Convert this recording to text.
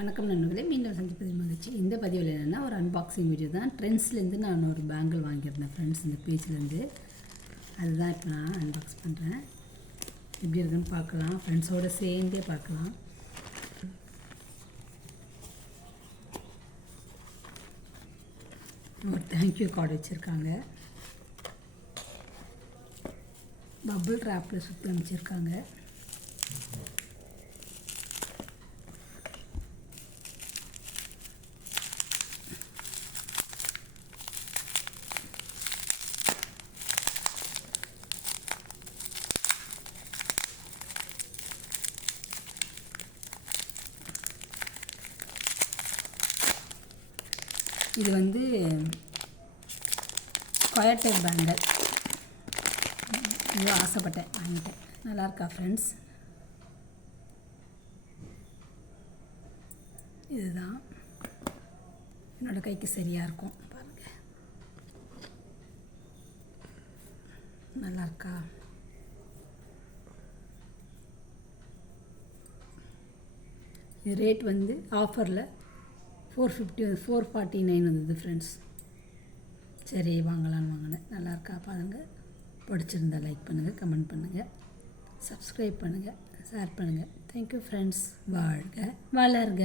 வணக்கம் நண்பர்களே, மீண்டும் சந்திப்பதில் மகிழ்ச்சி. இந்த பதிவில் என்னென்னா ஒரு அன்பாக்சிங் வீடியோ தான். ட்ரெண்ட்ஸ்லேருந்து நான் ஒரு பேங்கிள் வாங்கியிருந்தேன் ஃப்ரெண்ட்ஸ், இந்த பேஜ்லேருந்து. அதுதான் இப்போ நான் அன்பாக்ஸ் பண்ணுறேன். எப்படி இருக்குன்னு பார்க்கலாம், ஃப்ரெண்ட்ஸோடு சேர்ந்தே பார்க்கலாம். ஒரு தேங்க்யூ கார்டு வச்சுருக்காங்க. பபிள் ட்ராப்பில் சுற்றி அமைச்சிருக்காங்க. இது வந்து ஸ்கொயர் டைப் பேங்கிள். இவ்வளோ ஆசைப்பட்டேன், வாங்கிட்டேன். நல்லா இருக்கா ஃப்ரெண்ட்ஸ்? இதுதான் என்னோடய கைக்கு சரியாக இருக்கும். பாருங்கள், நல்லா இருக்கா? இது ரேட் வந்து ஆஃபரில் 449 வந்தது ஃப்ரெண்ட்ஸ். சரி வாங்கலான்னு வாங்கினேன். நல்லா இருக்கா பாருங்கள். பிடிச்சிருந்தா லைக் பண்ணுங்கள், கமெண்ட் பண்ணுங்கள், சப்ஸ்கிரைப் பண்ணுங்கள், ஷேர் பண்ணுங்கள். Thank you friends. வாழ்க வளர்க.